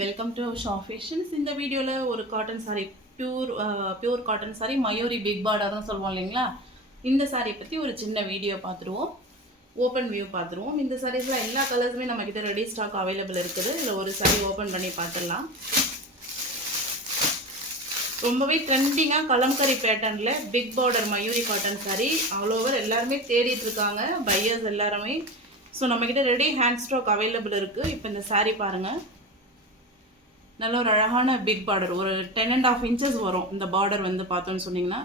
Welcome to Shah fashions இந்த வீடியோவில் ஒரு cotton sari pure pure cotton sari Mayuri big பார்டர்னு சொல்லுவோம் இல்லைங்களா? இந்த saree பற்றி ஒரு சின்ன வீடியோ பார்த்துருவோம் ஓப்பன் வியூ பார்த்துருவோம் இந்த சாரீஸில் எல்லா கலர்ஸுமே நம்மக்கிட்ட ரெடி ஸ்டாக் அவைலபிள் இருக்குது. இதில் ஒரு saree ஓப்பன் பண்ணி பார்த்துடலாம் ரொம்பவே ட்ரெண்டிங்காக கலம்கரி பேட்டர்னில் big border Mayuri cotton sari all over எல்லாருமே தேடிட்டு இருக்காங்க. பையர்ஸ் எல்லாருமே. ஸோ நம்மக்கிட்ட ரெடி ஹேண்ட் ஸ்ட்ரோக் அவைலபிள் இருக்குது இப்போ இந்த சாரீ பாருங்கள் நல்ல ஒரு அழகான பிக் பார்டர் ஒரு டென் அண்ட் ஆஃப் இன்ச்சஸ் வரும் இந்த பார்டர் வந்து பார்த்தோன்னு சொன்னீங்கன்னா.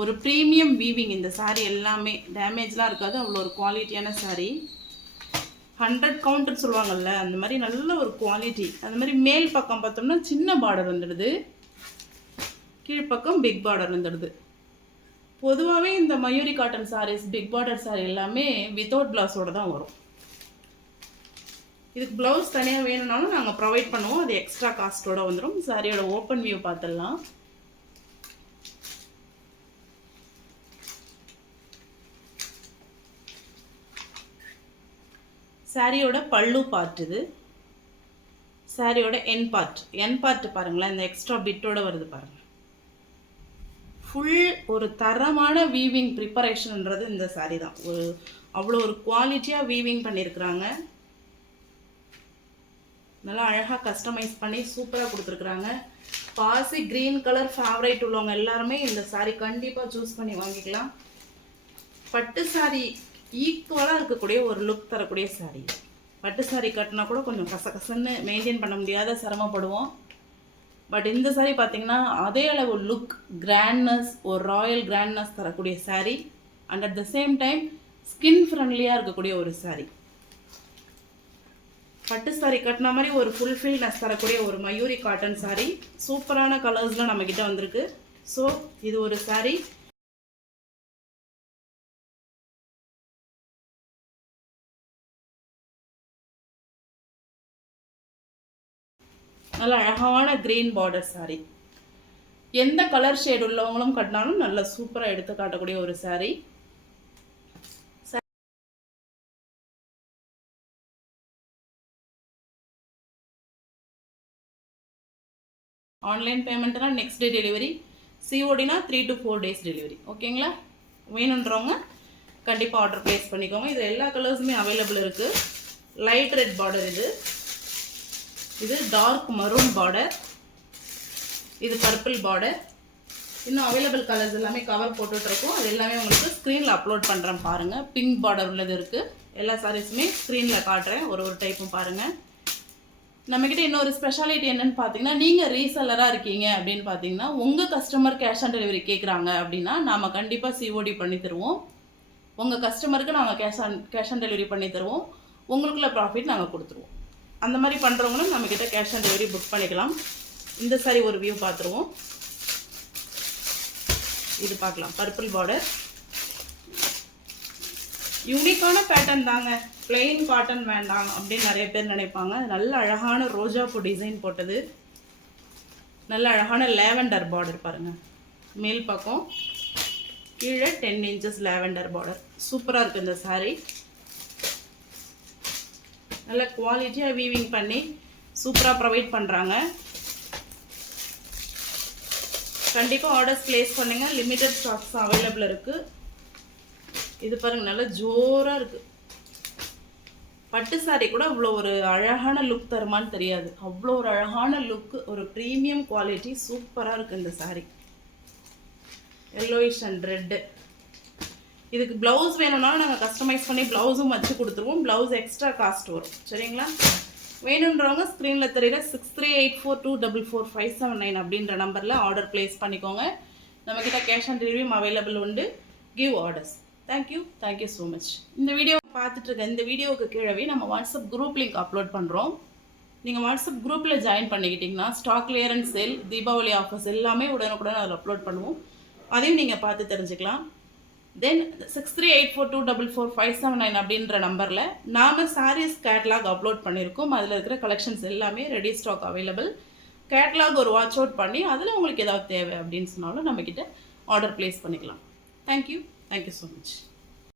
ஒரு ப்ரீமியம் வீவிங் இந்த சாரீ எல்லாமே டேமேஜ்லாம் இருக்காது. அவ்வளோ ஒரு குவாலிட்டியான சாரீ ஹண்ட்ரட் கவுண்ட்னு சொல்லுவாங்கள்ல அந்த மாதிரி நல்ல ஒரு குவாலிட்டி அந்த மாதிரி மேல் பக்கம் பார்த்தோம்னா சின்ன பார்டர் வந்துடுது. கீழ்ப்பக்கம் பிக் பார்டர் வந்துடுது. பொதுவாகவே இந்த Mayuri cotton saris big border sari எல்லாமே வித்தவுட் பிளவுஸோட தான் வரும். இதுக்கு ப்ளவுஸ் தனியாக வேணும்னாலும் நாங்கள் ப்ரொவைட் பண்ணுவோம். அது எக்ஸ்ட்ரா காஸ்ட்டோட வந்துடும் சாரியோட ஓப்பன் வியூ பார்த்துடலாம் சாரியோட பல்லு பார்ட் இது. சாரியோட என் பார்ட் என் பார்ட் பாருங்களேன். இந்த எக்ஸ்ட்ரா பிட்டோட வருது பாருங்கள் ஃபுல் ஒரு தரமான வீவிங் ப்ரிப்பரேஷன்ன்றது இந்த சாரீ தான். ஒரு அவ்வளோ ஒரு குவாலிட்டியாக வீவிங் பண்ணியிருக்கிறாங்க நல்லா அழகாக கஸ்டமைஸ் பண்ணி சூப்பராக கொடுத்துருக்குறாங்க. பாசி க்ரீன் கலர் ஃபேவரைட் உள்ளவங்க எல்லாருமே இந்த சாரீ கண்டிப்பாக சூஸ் பண்ணி வாங்கிக்கலாம். பட்டு saree ஈக்குவலாக இருக்கக்கூடிய ஒரு லுக் தரக்கூடிய சாரீ பட்டு saree கட்டினா கூட கொஞ்சம் கசகசன்னு மெயின்டைன் பண்ண முடியாத சிரமப்படுவோம். பட் இந்த சாரீ பார்த்தீங்கன்னா அதே அளவு லுக் கிராண்ட்னஸ் ஒரு ராயல் கிராண்ட்னஸ் தரக்கூடிய sari and at the same time skin ஃப்ரெண்ட்லியாக இருக்கக்கூடிய ஒரு சாரீ பட்டு சாரி கட்டின மாதிரி ஒரு ஃபுல்ஃபில்னஸ் தரக்கூடிய ஒரு மயூரி காட்டன் சாரி சூப்பரான கலர்ஸ்லாம் நம்மக்கிட்ட வந்திருக்கு. ஸோ இது ஒரு சாரீ நல்ல அழகான கிரீன் பார்டர் சாரீ எந்த கலர் ஷேட் உள்ளவங்களும் கட்டினாலும் நல்ல சூப்பராக எடுத்து காட்டக்கூடிய ஒரு சாரீ ஆன்லைன் பேமெண்ட்னா next day delivery சிஓடினா three to four days delivery ஓகேங்களா வேணுன்றவங்க கண்டிப்பாக ஆர்டர் ப்ளேஸ் பண்ணிக்கோங்க. இது எல்லா கலர்ஸுமே அவைலபிள் இருக்குது லைட் ரெட் பார்டர் இது. இது டார்க் மரூன் பார்டர் இது பர்பிள் பார்டர் இன்னும் அவைலபிள் கலர்ஸ் எல்லாமே கவர் போட்டுட்ருக்கோம் அது எல்லாமே உங்களுக்கு ஸ்க்ரீனில் அப்லோட் பண்ணுறேன் பாருங்கள் பிங்க் பார்டர் உள்ளது இருக்குது எல்லா சாரீஸுமே ஸ்க்ரீனில் காட்டுறேன். ஒரு ஒரு டைப்பும் பாருங்கள் நம்மக்கிட்ட இன்னொரு ஸ்பெஷாலிட்டி என்னன்னு பார்த்தீங்கன்னா நீங்கள் ரீசெல்லராக இருக்கீங்க அப்படின்னு பார்த்தீங்கன்னா உங்கள் கஸ்டமர் கேஷ் ஆன் டெலிவரி கேட்குறாங்க அப்படின்னா நாம் கண்டிப்பாக சிஓடி பண்ணி தருவோம். உங்கள் கஸ்டமருக்கு நாங்கள் cash on cash on delivery பண்ணி தருவோம். உங்களுக்குள்ள ப்ராஃபிட் நாங்கள் கொடுத்துருவோம். அந்த மாதிரி பண்ணுறவங்களும் நம்மக்கிட்ட கேஷ் ஆன் டெலிவரி புக் பண்ணிக்கலாம். இந்த சாரி ஒரு வியூ பார்த்துருவோம் இது பார்க்கலாம் பர்பிள் பார்டர் யூனிக்கான பேட்டர்ன் தாங்க. பிளெயின் காட்டன் வேண்டாம் அப்படின்னு நிறைய பேர் நினைப்பாங்க. நல்ல அழகான ரோஜா பூ டிசைன் போட்டது. நல்ல அழகான லேவெண்டர் பார்டர் பாருங்கள் மேல் பக்கம் கீழே டென் இன்ச்சஸ் லேவெண்டர் பார்டர் சூப்பராக இருக்குது இந்த சாரீ நல்ல குவாலிட்டியாக வீவிங் பண்ணி சூப்பராக ப்ரொவைட் பண்ணுறாங்க கண்டிப்பாக ஆர்டர்ஸ் ப்ளேஸ் பண்ணுங்கள் லிமிட்டட் ஸ்டாக்ஸ் அவைலபிள் இருக்குது இது பாருங்க நல்லா ஜோராக இருக்குது பட்டு சாரி கூட அவ்வளோ ஒரு அழகான லுக் தருமான்னு தெரியாது. அவ்வளோ ஒரு அழகான லுக்கு ஒரு ப்ரீமியம் குவாலிட்டி சூப்பராக இருக்குது இந்த சாரி எல்லோயிஷ் அண்ட் ரெட்டு இதுக்கு ப்ளவுஸ் வேணும்னாலும் நாங்கள் கஸ்டமைஸ் பண்ணி ப்ளவுஸும் வச்சு கொடுத்துருவோம். ப்ளவுஸ் எக்ஸ்ட்ரா காஸ்ட் வரும். சரிங்களா? வேணுன்றவங்க ஸ்க்ரீனில் தெரியல six three eight four two double four five seven nine அப்படின்ற நம்பரில் ஆர்டர் ப்ளேஸ் பண்ணிக்கோங்க. நம்மக்கிட்ட கேஷ் ஆன் டெலிவரியும் அவைலபிள் உண்டு. Give orders thank you thank you so much இந்த வீடியோ பார்த்துட்ருக்க இந்த வீடியோவுக்கு கீழவே நம்ம வாட்ஸ்அப் குரூப் லிங்க் அப்லோட் பண்ணுறோம் நீங்கள் வாட்ஸ்அப் குரூப்பில் join பண்ணிக்கிட்டிங்கன்னா stock clearance sale Deepavali offers எல்லாமே உடனுக்குடன் அதில் அப்லோட் பண்ணுவோம். அதையும் நீங்கள் பார்த்து தெரிஞ்சுக்கலாம். Then six three eight four two double four five seven nine அப்படின்ற நம்பரில் நாம் சாரீஸ் கேட்லாக் அப்லோட் பண்ணியிருக்கோம். அதில் இருக்கிற கலெக்ஷன்ஸ் எல்லாமே ரெடி ஸ்டாக் அவைலபிள் கேட்லாக் ஒரு வாட்ச் அவுட் பண்ணி அதில் உங்களுக்கு ஏதாவது தேவை அப்படின்னு சொன்னாலும் நம்மக்கிட்ட ஆர்டர் ப்ளேஸ் பண்ணிக்கலாம். Thank you thank you so much